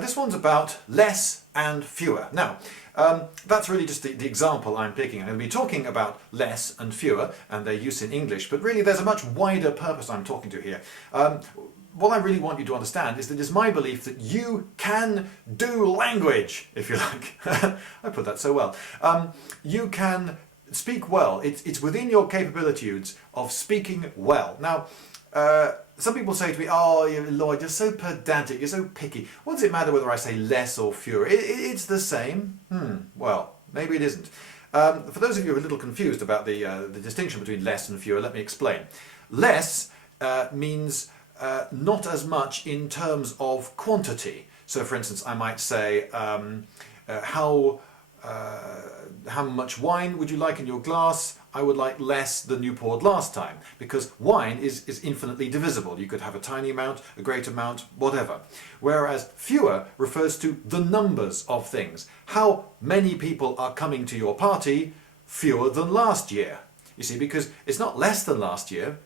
this one's about less and fewer. Now, that's really just the example I'm picking. I'm going to be talking about less and fewer and their use in English, but really there's a much wider purpose I'm talking to here. What I really want you to understand is that it's my belief that you can do language, if you like. I put that so well. You can speak well. It's within your capabilities of speaking well. Now, some people say to me, "Oh, Lloyd, you're so pedantic, you're so picky. What does it matter whether I say less or fewer? It's the same." Well, maybe it isn't. For those of you who are a little confused about the distinction between less and fewer, let me explain. Less means not as much in terms of quantity. So, for instance, I might say, how much wine would you like in your glass? I would like less than you poured last time, because wine is infinitely divisible. You could have a tiny amount, a great amount, whatever. Whereas fewer refers to the numbers of things. How many people are coming to your party? Fewer than last year. You see, because it's not less than last year.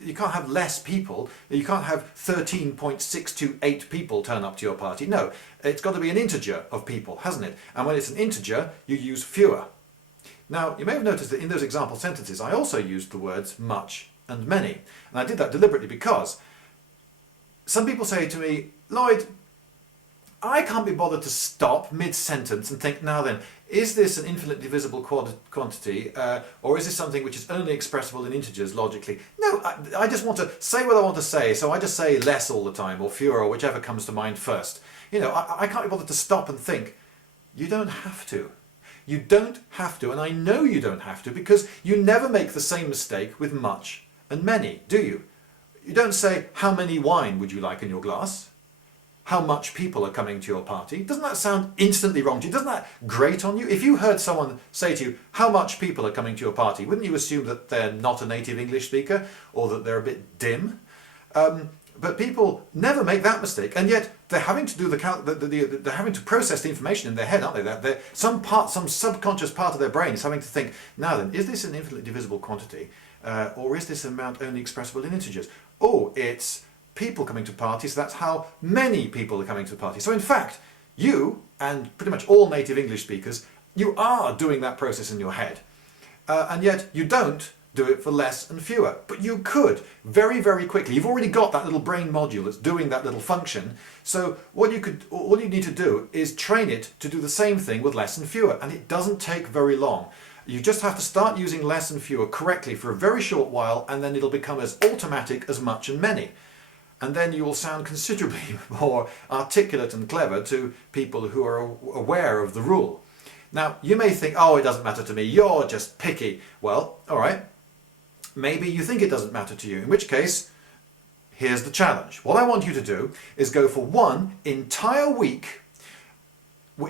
You can't have less people. You can't have 13.628 people turn up to your party. No, it's got to be an integer of people, hasn't it? And when it's an integer, you use fewer. Now, you may have noticed that in those example sentences, I also used the words much and many. And I did that deliberately because some people say to me, "Lloyd, I can't be bothered to stop mid-sentence and think, now then, is this an infinitely divisible quantity, or is this something which is only expressible in integers logically?" No, I just want to say what I want to say, so I just say less all the time, or fewer, or whichever comes to mind first. You know, I can't be bothered to stop and think. You don't have to. You don't have to, and I know you don't have to, because you never make the same mistake with much and many, do you? You don't say, "How many wine would you like in your glass?" How much people are coming to your party? Doesn't that sound instantly wrong to you? Doesn't that grate on you? If you heard someone say to you, "How much people are coming to your party?" wouldn't you assume that they're not a native English speaker, or that they're a bit dim? But people never make that mistake, and yet they're having to do they're having to process the information in their head, aren't they? Some subconscious part of their brain is having to think, now then, is this an infinitely divisible quantity, or is this amount only expressible in integers? Oh, it's people coming to parties, so that's how many people are coming to the party. So in fact, you, and pretty much all native English speakers, you are doing that process in your head. And yet you don't do it for less and fewer. But you could, very, very quickly. You've already got that little brain module that's doing that little function. So all you need to do is train it to do the same thing with less and fewer. And it doesn't take very long. You just have to start using less and fewer correctly for a very short while, and then it'll become as automatic as much and many. And then you will sound considerably more articulate and clever to people who are aware of the rule. Now, you may think, "Oh, it doesn't matter to me, you're just picky." Well, all right, maybe you think it doesn't matter to you, in which case, here's the challenge. What I want you to do is go for one entire week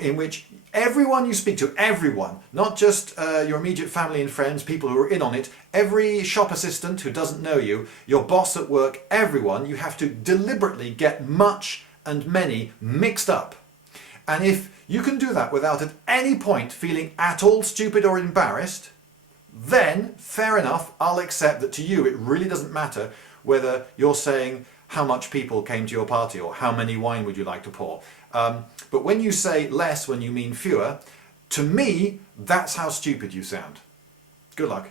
in which everyone you speak to, everyone, not just your immediate family and friends, people who are in on it, every shop assistant who doesn't know you, your boss at work, everyone, you have to deliberately get much and many mixed up. And if you can do that without at any point feeling at all stupid or embarrassed, then fair enough, I'll accept that to you it really doesn't matter whether you're saying how much people came to your party or how many wine would you like to pour. But when you say less when you mean fewer, to me, that's how stupid you sound. Good luck.